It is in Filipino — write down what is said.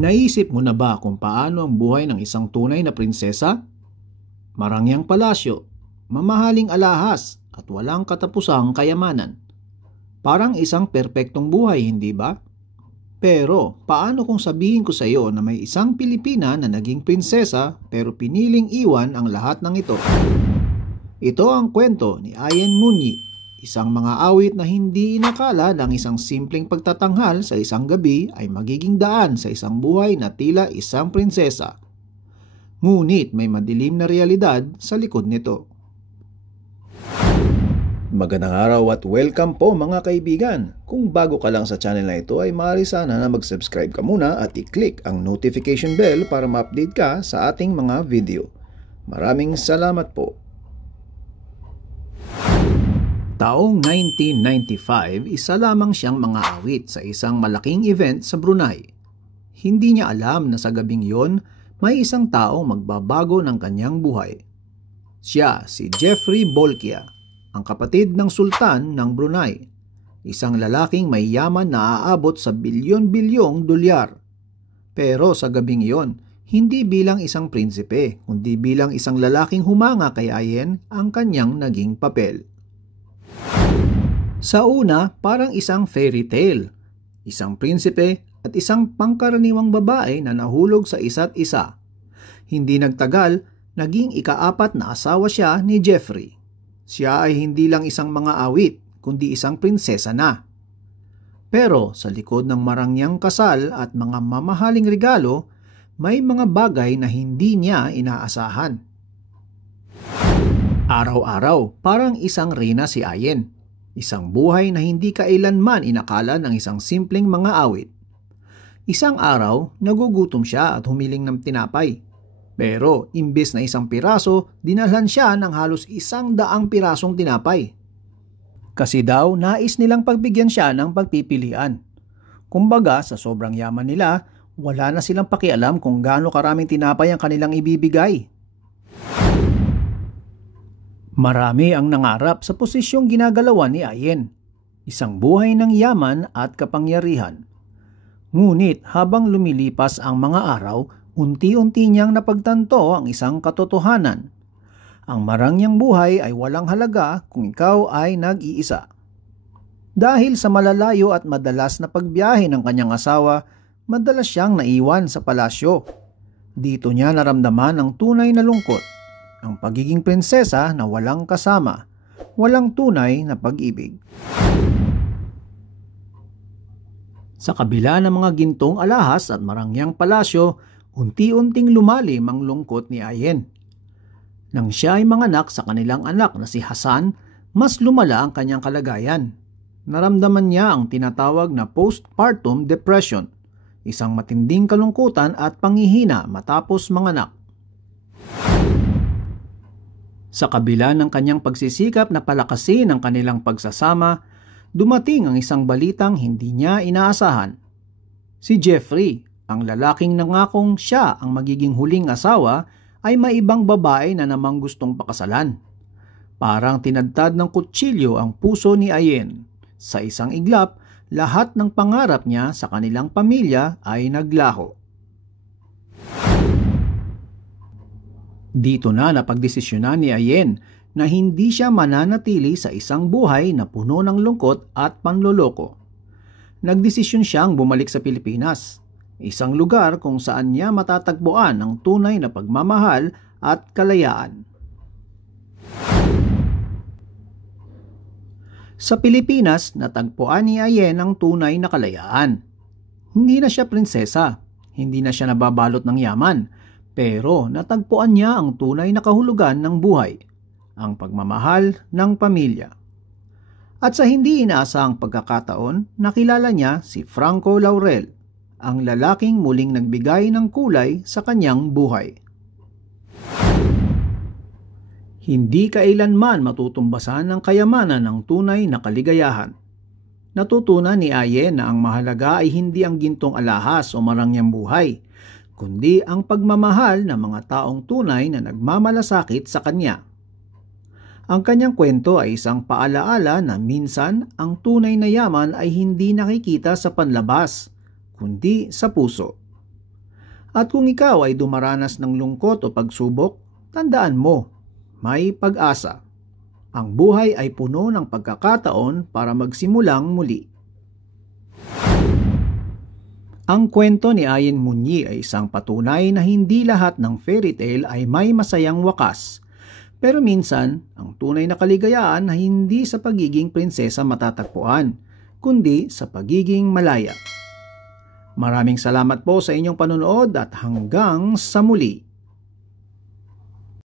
Naisip mo na ba kung paano ang buhay ng isang tunay na prinsesa? Marangyang palasyo, mamahaling alahas at walang katapusang kayamanan. Parang isang perpektong buhay, hindi ba? Pero paano kung sabihin ko sa iyo na may isang Pilipina na naging prinsesa pero piniling iwan ang lahat ng ito? Ito ang kwento ni Ayen Moonyi, isang mga awit na hindi inakala ng isang simpleng pagtatanghal sa isang gabi ay magiging daan sa isang buhay na tila isang prinsesa. Ngunit may madilim na realidad sa likod nito. Magandang araw at welcome po mga kaibigan. Kung bago ka lang sa channel na ito ay maaari sana na mag-subscribe ka muna at i-click ang notification bell para ma-update ka sa ating mga video. Maraming salamat po. Taong 1995, isa lamang siyang mga awit sa isang malaking event sa Brunei. Hindi niya alam na sa gabing yon, may isang taong magbabago ng kanyang buhay. Siya si Jeffrey Bolkiah, ang kapatid ng Sultan ng Brunei. Isang lalaking may yaman na aabot sa bilyon-bilyong dolyar. Pero sa gabing yon, hindi bilang isang prinsipe, kundi bilang isang lalaking humanga kay Ayen ang kanyang naging papel. Sa una, parang isang fairy tale, isang prinsipe at isang pangkaraniwang babae na nahulog sa isa't isa. Hindi nagtagal, naging ika-4 na asawa siya ni Jeffrey. Siya ay hindi lang isang mga awit, kundi isang prinsesa na. Pero sa likod ng marangyang kasal at mga mamahaling regalo, may mga bagay na hindi niya inaasahan. Araw-araw, parang isang reyna si Ayen. Isang buhay na hindi kailanman inakala ng isang simpleng mga awit. Isang araw, nagugutom siya at humiling ng tinapay. Pero imbes na isang piraso, dinalhan siya ng halos 100 pirasong tinapay. Kasi daw, nais nilang pagbigyan siya ng pagpipilian. Kumbaga, sa sobrang yaman nila, wala na silang pakialam kung gaano karaming tinapay ang kanilang ibibigay. Marami ang nangarap sa posisyong ginagalawan ni Ayen, isang buhay ng yaman at kapangyarihan. Ngunit habang lumilipas ang mga araw, unti-unti niyang napagtanto ang isang katotohanan. Ang marangyang buhay ay walang halaga kung ikaw ay nag-iisa. Dahil sa malalayo at madalas na pagbiyahe ng kanyang asawa, madalas siyang naiwan sa palasyo. Dito niya naramdaman ang tunay na lungkot. Ang pagiging prinsesa na walang kasama, walang tunay na pag-ibig. Sa kabila ng mga gintong alahas at marangyang palasyo, unti-unting lumalim ang lungkot ni Ayen. Nang siya ay manganak sa kanilang anak na si Hassan, mas lumala ang kanyang kalagayan. Naramdaman niya ang tinatawag na postpartum depression, isang matinding kalungkutan at panghihina matapos manganak. Sa kabila ng kanyang pagsisikap na palakasin ang kanilang pagsasama, dumating ang isang balitang hindi niya inaasahan. Si Jeffrey, ang lalaking nangakong siya ang magiging huling asawa, ay may ibang babae na namang gustong pakasalan. Parang tinadtad ng kutsilyo ang puso ni Ayen. Sa isang iglap, lahat ng pangarap niya sa kanilang pamilya ay naglaho. Dito na napagdesisyonan ni Ayen na hindi siya mananatili sa isang buhay na puno ng lungkot at panloloko. Nagdesisyon siyang bumalik sa Pilipinas, isang lugar kung saan niya matatagpuan ang tunay na pagmamahal at kalayaan. Sa Pilipinas, natagpuan ni Ayen ang tunay na kalayaan. Hindi na siya prinsesa, hindi na siya nababalot ng yaman, pero natagpuan niya ang tunay na kahulugan ng buhay, ang pagmamahal ng pamilya. At sa hindi inaasahang pagkakataon, nakilala niya si Franco Laurel, ang lalaking muling nagbigay ng kulay sa kanyang buhay. Hindi kailanman matutumbasan ng kayamanan ng tunay na kaligayahan. Natutunan ni Ayen na ang mahalaga ay hindi ang gintong alahas o marangyang buhay, kundi ang pagmamahal ng mga taong tunay na nagmamalasakit sa kanya. Ang kanyang kwento ay isang paalaala na minsan ang tunay na yaman ay hindi nakikita sa panlabas, kundi sa puso. At kung ikaw ay dumaranas ng lungkot o pagsubok, tandaan mo, may pag-asa. Ang buhay ay puno ng pagkakataon para magsimulang muli. Ang kwento ni Ayen Munyi ay isang patunay na hindi lahat ng fairy tale ay may masayang wakas. Pero minsan, ang tunay na kaligayahan ay hindi sa pagiging prinsesa matatagpuan, kundi sa pagiging malaya. Maraming salamat po sa inyong panonood at hanggang sa muli.